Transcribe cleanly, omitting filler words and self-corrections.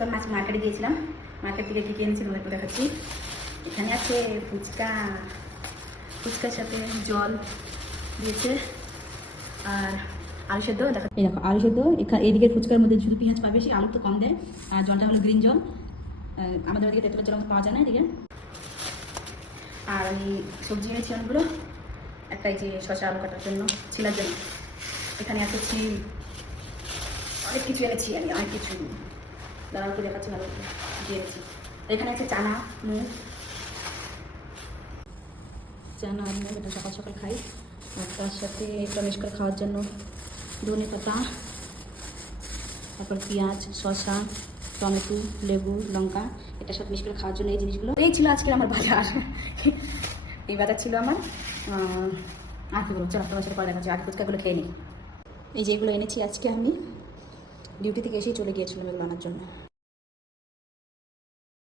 তো মাছ মার্কেটে গিয়েছিলাম, মার্কেট থেকে কী কিনেছি তোমাদের একটু দেখাচ্ছি। এখানে আছে ফুচকা, ফুচকার সাথে জল দিয়েছে আর আলু সেদ্ধ। দেখো এই দেখো আলু সেদ্ধ, এখানে এইদিকে ফুচকার মধ্যে শুধু পেঁয়াজ পাবে, বেশি আলু তো কম দেয়, আর জলটা হলো গ্রিন জল। আমাদের ওদিকে তেঁতুলের জল পাওয়া যায় না এদিকে। আর আমি সবজি এনেছি অনেকগুলো, একটা এই যে শসা আলু কাটার জন্য, ছিলার জন্য। এখানে আছে ছিল, অনেক কিছু এনেছি আমি, অনেক কিছু দাঁড়াও কি দেখাচ্ছি ভালো দিয়ে এনেছি। এখানে আছে চানা মুগ, চানা মুগ, এটা সকাল সকাল খাই। আর তার সাথে এটা মিক্স করে খাওয়ার জন্য ধনে পাতা, তারপর পেঁয়াজ, শসা, টমেটো, লেবু, লঙ্কা, এটার সাথে মিক্স করে খাওয়ার জন্য এই জিনিসগুলো। এই ছিল আজকে আমার বাজার। এই বাজার ছিল আমার। আর কি বলবো, চলো তোমার সাথে পরে দেখাচ্ছি। আগে ফুচকাগুলো খেয়ে নিই। এই যেগুলো এনেছি আজকে, আমি ডিউটি থেকে এসেই চলে গিয়েছিলাম এগুলো আনার জন্য।